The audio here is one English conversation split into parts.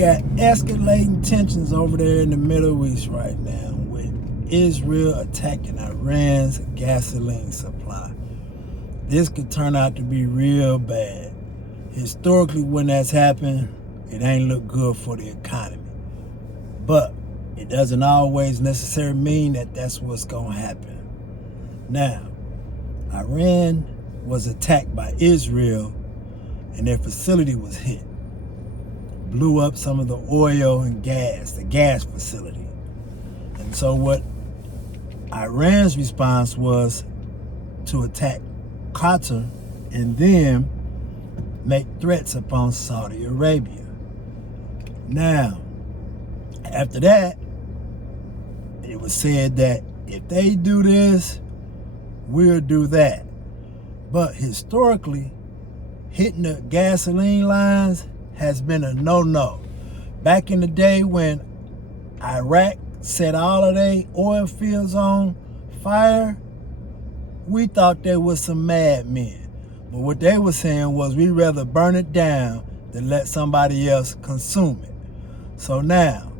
got escalating tensions over there in the Middle East right now, with Israel attacking Iran's gasoline supply. This could turn out to be real bad. Historically, when that's happened, it ain't look good for the economy. But it doesn't always necessarily mean that that's what's going to happen. Now, Iran was attacked by Israel and their facility was hit. Blew up some of the oil and gas, the gas facility. And so what Iran's response was to attack Qatar and then make threats upon Saudi Arabia. Now, after that, it was said that if they do this, we'll do that. But historically, hitting the gasoline lines has been a no-no. Back in the day when Iraq set all of their oil fields on fire, we thought they were some madmen. But what they were saying was we'd rather burn it down than let somebody else consume it. So now,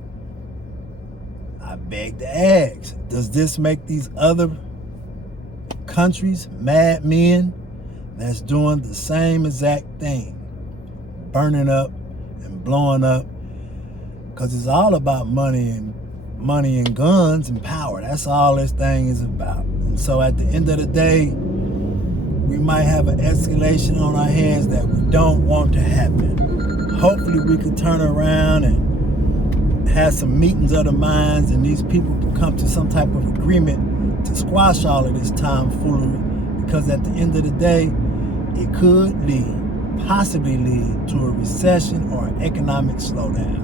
I beg to ask, does this make these other countries madmen that's doing the same exact thing? Burning up and blowing up, because it's all about money and guns and power. That's all this thing is about. And so at the end of the day, we might have an escalation on our hands that we don't want to happen. Hopefully we can turn around and have some meetings of the minds and these people can come to some type of agreement to squash all of this tomfoolery, because at the end of the day, it could possibly lead to a recession or an economic slowdown.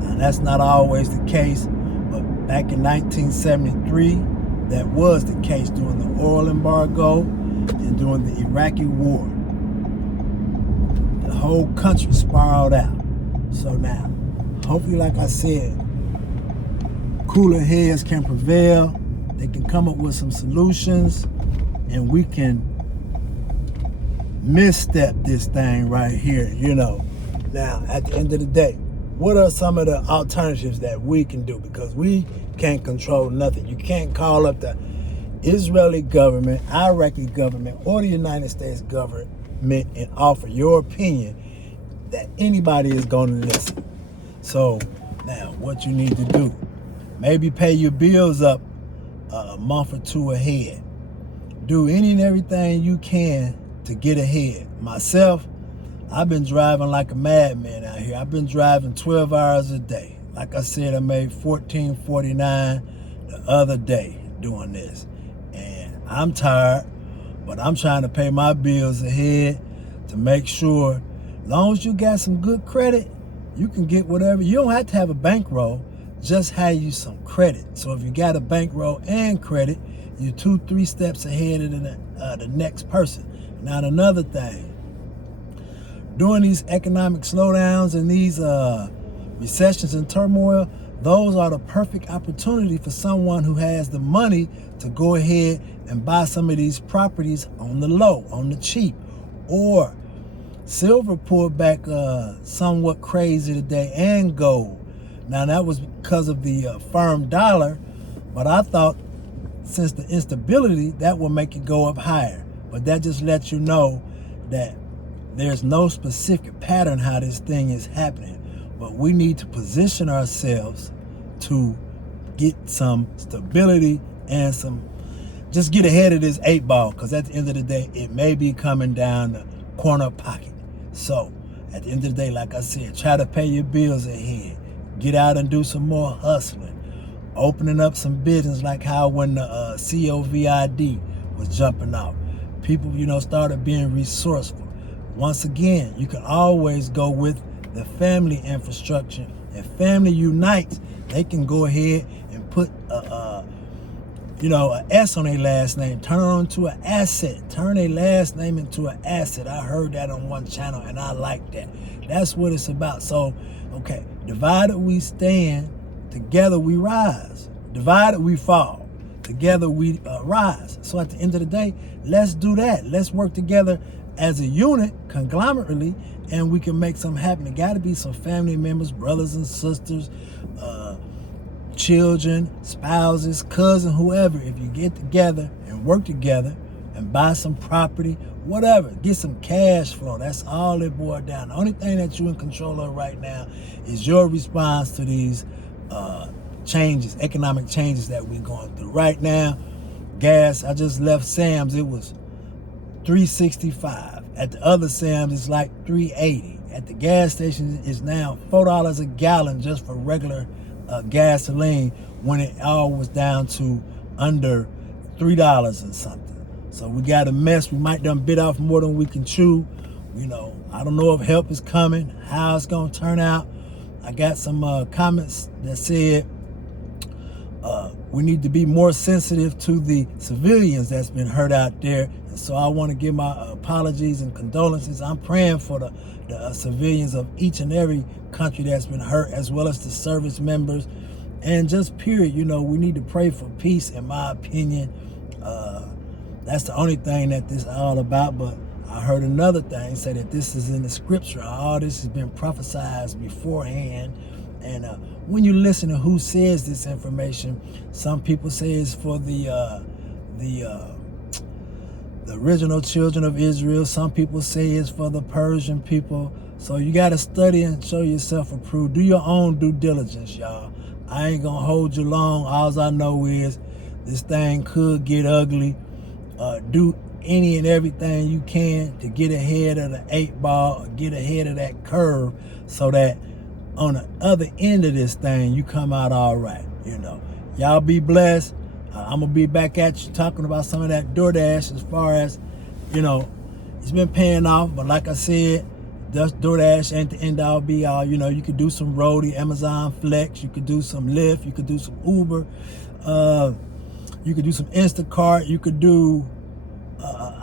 Now, that's not always the case, but back in 1973, that was the case during the oil embargo and during the Iraqi war. The whole country spiraled out. So now, hopefully, like I said, cooler heads can prevail. They can come up with some solutions, and we can misstep this thing right here, Now, at the end of the day, what are some of the alternatives that we can do? Because we can't control nothing. You can't call up the Israeli government, Iraqi government, or the United States government and offer your opinion that anybody is going to listen. So now what you need to do, maybe pay your bills up a month or two ahead. Do any and everything you can to get ahead. Myself, I've been driving like a madman out here. I've been driving 12 hours a day. Like I said, I made $14.49 the other day doing this. And I'm tired, but I'm trying to pay my bills ahead to make sure, as long as you got some good credit, you can get whatever. You don't have to have a bankroll, just have you some credit. So if you got a bankroll and credit, you're 2-3 steps ahead of the next person. Now, another thing, during these economic slowdowns and these recessions and turmoil, those are the perfect opportunity for someone who has the money to go ahead and buy some of these properties on the low, on the cheap. Or silver pulled back somewhat crazy today, and gold. Now, that was because of the firm dollar, but I thought since the instability, that will make it go up higher. But that just lets you know that there's no specific pattern how this thing is happening. But we need to position ourselves to get some stability and just get ahead of this 8-ball. Because at the end of the day, it may be coming down the corner pocket. So at the end of the day, like I said, try to pay your bills ahead. Get out and do some more hustling. Opening up some business, like how when the COVID was jumping out. People, started being resourceful. Once again, you can always go with the family infrastructure. If family unites, they can go ahead and put an S on their last name. Turn it into an asset. Turn their last name into an asset. I heard that on one channel, and I like that. That's what it's about. So, okay, divided we stand, together we rise. Divided we fall. Together we rise. So at the end of the day, let's do that. Let's work together as a unit, conglomerately, and we can make something happen. There got to be some family members, brothers and sisters, children, spouses, cousins, whoever. If you get together and work together and buy some property, whatever, get some cash flow. That's all it boils down. The only thing that you're in control of right now is your response to these changes, economic changes that we're going through. Right now, gas, I just left Sam's, it was $3.65. At the other Sam's, it's like $3.80. At the gas station, it's now $4 a gallon just for regular gasoline, when it all was down to under $3 and something. So we got a mess. We might done bit off more than we can chew. You know, I don't know if help is coming, how it's gonna turn out. I got some comments that said we need to be more sensitive to the civilians that's been hurt out there. And so I want to give my apologies and condolences. I'm praying for the civilians of each and every country that's been hurt, as well as the service members, and just period. You know, we need to pray for peace, in my opinion. That's the only thing that this is all about. But I heard another thing say that this is in the scripture. All this has been prophesied beforehand. And when you listen to who says this information, some people say it's for the original children of Israel. Some people say it's for the Persian people. So you got to study and show yourself approved. Do your own due diligence, y'all. I ain't going to hold you long. All I know is this thing could get ugly. Do any and everything you can to get ahead of the 8 ball, or get ahead of that curve, so that on the other end of this thing, you come out all right. You know, y'all be blessed. I'm going to be back at you talking about some of that DoorDash, as far as, you know, it's been paying off. But like I said, DoorDash ain't the end all be all. You know, you could do some Roadie, Amazon Flex. You could do some Lyft. You could do some Uber. You could do some Instacart. You could do,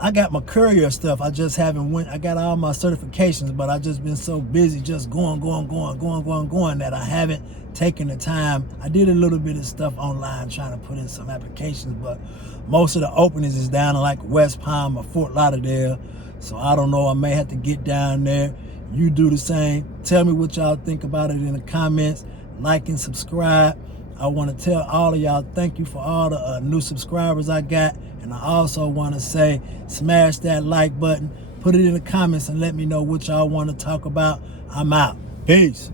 I got my courier stuff. I just haven't I got all my certifications, but I just been so busy just going that I haven't taken the time. I did a little bit of stuff online trying to put in some applications, but most of the openings is down in like West Palm or Fort Lauderdale. So I don't know, I may have to get down there. You do the same. Tell me what y'all think about it in the comments. Like and subscribe. I want to tell all of y'all thank you for all the new subscribers I got. And I also want to say, smash that like button. Put it in the comments and let me know what y'all want to talk about. I'm out. Peace.